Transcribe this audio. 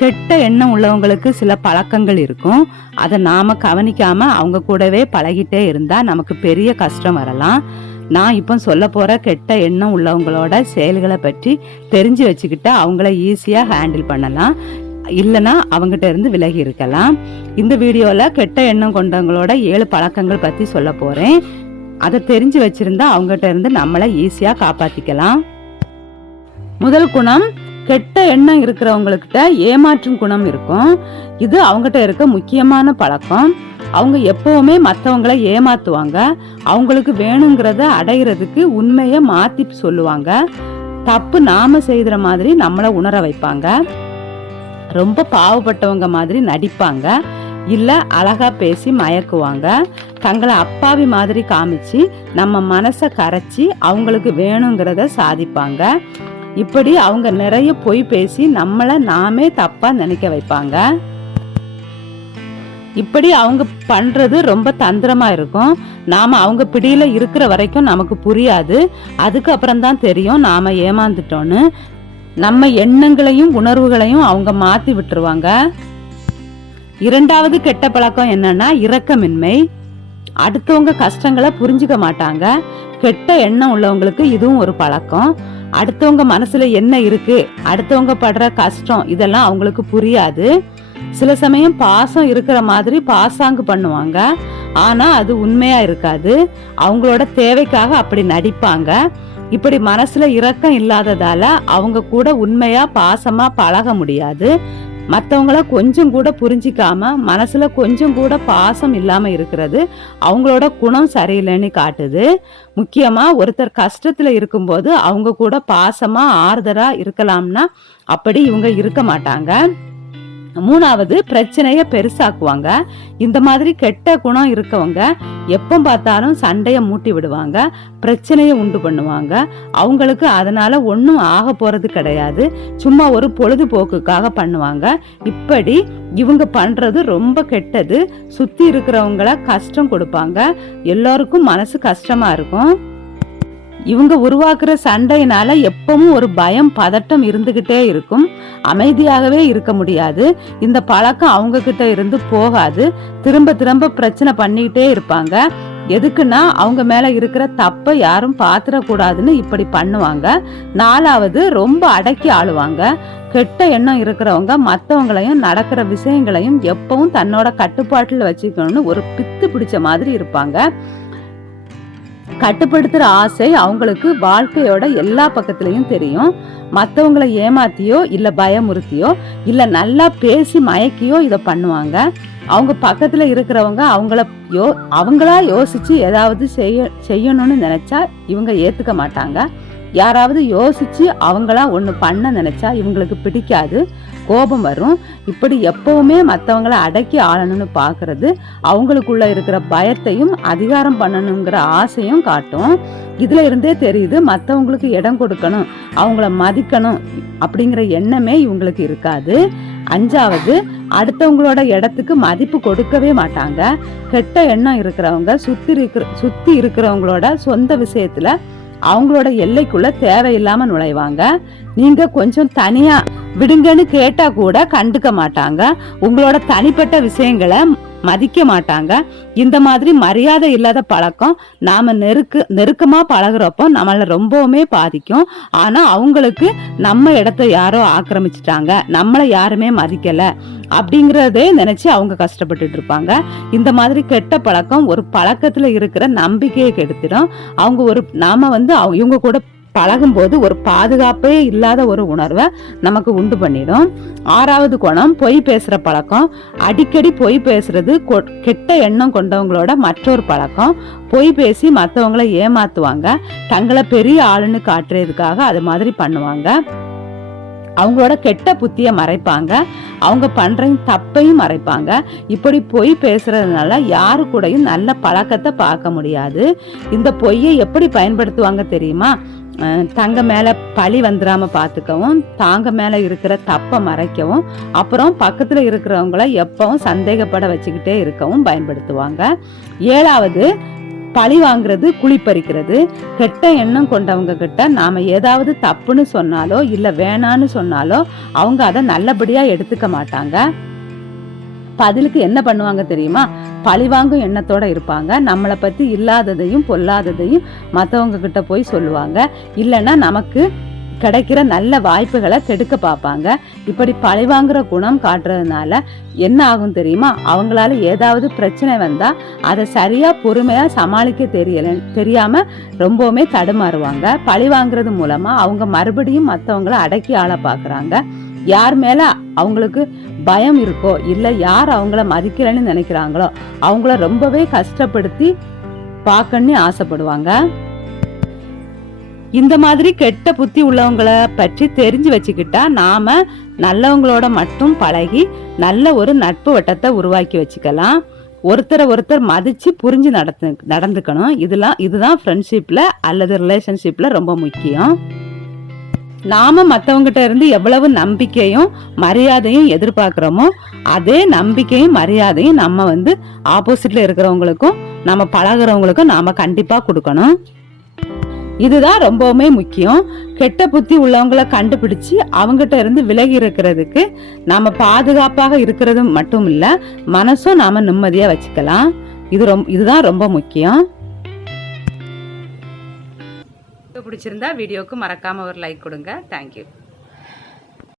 கெட்ட எண்ணம் உள்ளவங்களுக்கு சில பழக்கங்கள் இருக்கும். அதை நாம கவனிக்காம அவங்க கூடவே பழகிட்டே இருந்தா நமக்கு பெரிய கஷ்டம் வரலாம். நான் இப்போ சொல்ல போற கெட்ட எண்ணம் உள்ளவங்களோட செயல்களை பற்றி தெரிஞ்சு வச்சுக்கிட்டு அவங்கள ஈஸியாக ஹேண்டில் பண்ணலாம். இல்லைன்னா அவங்ககிட்ட இருந்து விலகி இருக்கலாம். இந்த வீடியோவில் கெட்ட எண்ணம் கொண்டவங்களோட ஏழு பழக்கங்கள் பற்றி சொல்ல போகிறேன் அதை தெரிஞ்சு வச்சிருந்தா அவங்ககிட்ட இருந்து நம்மளை ஈஸியாக காப்பாற்றிக்கலாம் முதல் குணம் கெட்ட எண்ணம் இருக்கிறவங்கக்கிட்ட ஏமாற்றும் குணம் இருக்கும். இது அவங்ககிட்ட இருக்க முக்கியமான பழக்கம். அவங்க எப்பவுமே மற்றவங்கள ஏமாத்துவாங்க. அவங்களுக்கு வேணுங்கிறத அடையிறதுக்கு உண்மையை மாத்தி சொல்லுவாங்க. தப்பு நாம செய்கிற மாதிரி நம்மளை உணர வைப்பாங்க. ரொம்ப பாவப்பட்டவங்க மாதிரி நடிப்பாங்க. இல்ல அழகா பேசி மயக்குவாங்க. தங்களை அப்பாவி மாதிரி காமிச்சு நம்ம மனசை கரைச்சி அவங்களுக்கு வேணுங்கிறத சாதிப்பாங்க. இப்படி அவங்க நிறைய பொய் பேசி நம்மளை நாமே தப்பா நினைக்க வைப்பாங்க. இப்படி அவங்க பண்றது ரொம்ப தந்திரமா இருக்கும். நாம அவங்க பிடியில இருக்கிற வரைக்கும் நமக்கு புரியாது. அதுக்கப்புறம் தான் தெரியும் நாம ஏமாந்துட்டோன்னு நம்ம எண்ணங்களையும் உணர்வுகளையும் அவங்க மாத்தி விட்டுருவாங்க. இரண்டாவது கெட்ட பழக்கம் என்னன்னா இரக்கமின்மை. அடுத்தவங்க கஷ்டங்களை புரிஞ்சுக்க மாட்டாங்க. கெட்ட எண்ணம் உள்ளவங்களுக்கு இதுவும் ஒரு பழக்கம். அடுத்தவங்க மனசுல என்ன இருக்கு அடுத்தவங்க படுற கஷ்டம் இதெல்லாம் அவங்களுக்கு புரியாது. சில சமயம் பாசம் இருக்கிற மாதிரி பாசாங்கு பண்ணுவாங்க. ஆனா அது உண்மையா இருக்காது. அவங்களோட தேவைக்காக அப்படி நடிப்பாங்க. இப்படி மனசுல இரக்கம் இல்லாததால அவங்க கூட உண்மையா பாசமா பழக முடியாது. மற்றவங்கள கொஞ்சம் கூட புரிஞ்சிக்காம மனசுல கொஞ்சம் கூட பாசம் இல்லாம இருக்கிறது அவங்களோட குணம் சரியில்லைன்னு காட்டுது. முக்கியமா ஒருத்தர் கஷ்டத்துல இருக்கும்போது அவங்க கூட பாசமா ஆறுதலா இருக்கலாம்னா அப்படி இவங்க இருக்க மாட்டாங்க. மூணாவது பிரச்சனைய பெருசாக்குவாங்க. இந்த மாதிரி கெட்ட குணம் இருக்கவங்க எப்போ பார்த்தாலும் சண்டையை மூட்டி விடுவாங்க பிரச்சனையை உண்டு பண்ணுவாங்க. அவங்களுக்கு அதனால ஒன்றும் ஆக போறது கிடையாது. சும்மா ஒரு பொழுதுபோக்குக்காக பண்ணுவாங்க. இப்படி இவங்க பண்றது ரொம்ப கெட்டது. சுத்தி இருக்கிறவங்கள கஷ்டம் கொடுப்பாங்க. எல்லோருக்கும் மனசு கஷ்டமா இருக்கும். இவங்க உருவாக்குற சண்டையினால எப்பவும் ஒரு பயம் பதட்டம் இருந்துகிட்டே இருக்கும். அமைதியாகவே இருக்க முடியாது. இந்த பழக்கம் அவங்க கிட்ட இருந்து போகாது. திரும்ப திரும்ப பிரச்சனை பண்ணிக்கிட்டே இருப்பாங்க. எதுக்குன்னா அவங்க மேல இருக்கிற தப்பை யாரும் பாத்திரக்கூடாதுன்னு இப்படி பண்ணுவாங்க. நாலாவது ரொம்ப அடக்கி ஆளுவாங்க. கெட்ட எண்ணம் இருக்கிறவங்க மற்றவங்களையும் நடக்கிற விஷயங்களையும் எப்பவும் தன்னோட கட்டுப்பாட்டில் வச்சுக்கணும்னு ஒரு பித்து பிடிச்ச மாதிரி இருப்பாங்க. கட்டுப்படுத்துற ஆசை அவங்களுக்கு வாழ்க்கையோட எல்லா பக்கத்துலயும் தெரியும். மற்றவங்களை ஏமாத்தியோ இல்ல பயமுறுத்தியோ இல்ல நல்லா பேசி மயக்கியோ இதை பண்ணுவாங்க. அவங்க பக்கத்துல இருக்கிறவங்க அவங்கள யோ அவங்களா யோசிச்சு ஏதாவது செய்ய செய்யணும்னு நினைச்சா இவங்க ஏத்துக்க மாட்டாங்க. யாராவது யோசிச்சு அவங்களா ஒன்று பண்ண நினைச்சா இவங்களுக்கு பிடிக்காது கோபம் வரும். இப்படி எப்பவுமே மற்றவங்கள அடக்கி ஆளணும்னு பார்க்கறது அவங்களுக்குள்ள இருக்கிற பயத்தையும் அதிகாரம் பண்ணணுங்கிற ஆசையும் காட்டும். இதுல இருந்தே தெரியுது மற்றவங்களுக்கு இடம் கொடுக்கணும் அவங்கள மதிக்கணும் அப்படிங்கிற எண்ணமே இவங்களுக்கு இருக்காது. அஞ்சாவது அடுத்தவங்களோட இடத்துக்கு மதிப்பு கொடுக்கவே மாட்டாங்க. கெட்ட எண்ணம் இருக்கிறவங்க சுத்தி இருக்கிற சுத்தி இருக்கிறவங்களோட சொந்த விஷயத்துல அவங்களோட எல்லைக்குள்ள தேவையில்லாம நுழைவாங்க. நீங்க கொஞ்சம் தனியா விடுங்கன்னு கேட்டா கூட கண்டுக்க மாட்டாங்க. உங்களோட தனிப்பட்ட விஷயங்களை மதிக்க மாட்டாங்க. இந்த மாதிரி மரியாதை இல்லாத பழக்கம் நாம நெருக்கு நெருக்கமா பழகுறப்போ நம்மளை ரொம்பவுமே பாதிக்கும். ஆனா அவங்களுக்கு நம்ம இடத்த யாரோ ஆக்கிரமிச்சிட்டாங்க. நம்மளை யாருமே மதிக்கல அப்படிங்கிறதே நினைச்சு அவங்க கஷ்டப்பட்டுட்டு இருப்பாங்க. இந்த மாதிரி கெட்ட பழக்கம் ஒரு பழக்கத்துல இருக்கிற நம்பிக்கையை கெடுத்துடும். அவங்க ஒரு நாம வந்து அவங்க- இவங்க கூட பழகும்போது ஒரு பாதுகாப்பே இல்லாத ஒரு உணர்வை நமக்கு உண்டு பண்ணிடும். ஆறாவது குணம் பொய் பேசுற பழக்கம். அடிக்கடி பொய் பேசுறது கெட்ட எண்ணம் கொண்டவங்களோட மற்றொரு பழக்கம். பொய் பேசி மற்றவங்களை ஏமாத்துவாங்க. தங்களை பெரிய ஆளுன்னு காட்டுறதுக்காக அது மாதிரி பண்ணுவாங்க. அவங்களோட கெட்ட புத்தியை மறைப்பாங்க. அவங்க பண்ணுற தப்பையும் மறைப்பாங்க. இப்படி பொய் பேசுறதுனால யாரு கூடயும் நல்ல பழக்கத்தை பார்க்க முடியாது. இந்த பொய்யை எப்படி பயன்படுத்துவாங்க தெரியுமா? தங்க மேலே பழி வந்துடாமல் பார்த்துக்கவும் தாங்க மேலே இருக்கிற தப்பை மறைக்கவும் அப்புறம் பக்கத்தில் இருக்கிறவங்கள எப்பவும் சந்தேகப்பட வச்சுக்கிட்டே இருக்கவும் பயன்படுத்துவாங்க. ஏழாவது பழி வாங்குறது குழிப்பறிக்கிறது கெட்ட எண்ணம் கொண்டவங்க கிட்ட நாம் ஏதாவது தப்புன்னு சொன்னாலோ இல்லை வேணான்னு சொன்னாலோ அவங்க அதை நல்லபடியாக எடுத்துக்க மாட்டாங்க. பதிலுக்கு என்ன பண்ணுவாங்க தெரியுமா? பழிவாங்கும் எண்ணத்தோட இருப்பாங்க. நம்மளை பத்தி இல்லாததையும் பொல்லாததையும் மற்றவங்க கிட்ட போய் சொல்லுவாங்க. இல்லைன்னா நமக்கு கிடைக்கிற நல்ல வாய்ப்புகளை கெடுக்க பார்ப்பாங்க. இப்படி பழிவாங்குற குணம் காட்டுறதுனால என்ன ஆகும் தெரியுமா? அவங்களால ஏதாவது பிரச்சனை வந்தா அதை சரியா பொறுமையா சமாளிக்க தெரியல தெரியாம ரொம்பவுமே தடுமாறுவாங்க. பழி வாங்குறது மூலமா அவங்க மறுபடியும் மற்றவங்கள அடக்கி ஆள பார்க்குறாங்க. யார் மேல அவங்களுக்கு பயம் இருக்கோ இல்ல யார் அவங்கள மதிக்கலன்னு நினைக்கிறாங்களோ அவங்கள ரொம்பவே கஷ்டப்படுத்தி பார்க்கணும்னு ஆசைப்படுவாங்க. இந்த மாதிரி கெட்ட புத்தி உள்ளவங்களை பற்றி தெரிஞ்சு வச்சுக்கிட்டா நாம நல்லவங்களோட மட்டும் பழகி நல்ல ஒரு நட்பு வட்டத்தை உருவாக்கி வச்சுக்கலாம். ஒருத்தரை ஒருத்தர் மதிச்சு புரிஞ்சு நடத்து நடந்துக்கணும். இதெல்லாம் இதுதான் ஃப்ரெண்ட்ஷிப்பில் அல்லது ரிலேஷன்ஷிப்பில் ரொம்ப முக்கியம். நாம மற்றவங்ககிட்ட இருந்து எவ்வளவு நம்பிக்கையும் மரியாதையும் எதிர்பார்க்குறோமோ அதே நம்பிக்கையும் மரியாதையும் நம்ம வந்து ஆப்போசிட்ல இருக்கிறவங்களுக்கும் நம்ம பழகுறவங்களுக்கும் நாம கண்டிப்பா கொடுக்கணும். இதுதான் ரொம்பவுமே முக்கியம். கெட்ட புத்தி உள்ளவங்களை கண்டுபிடிச்சு அவங்ககிட்ட இருந்து விலகி இருக்கிறதுக்கு நாம பாதுகாப்பாக இருக்கிறது மட்டும் இல்ல மனசும் நாம நிம்மதியா வச்சுக்கலாம். இது ரொம்ப இதுதான் ரொம்ப முக்கியம். பிடிச்சிருந்தா வீடியோவுக்கு மறக்காமல் ஒரு லைக் கொடுங்க. தேங்க்யூ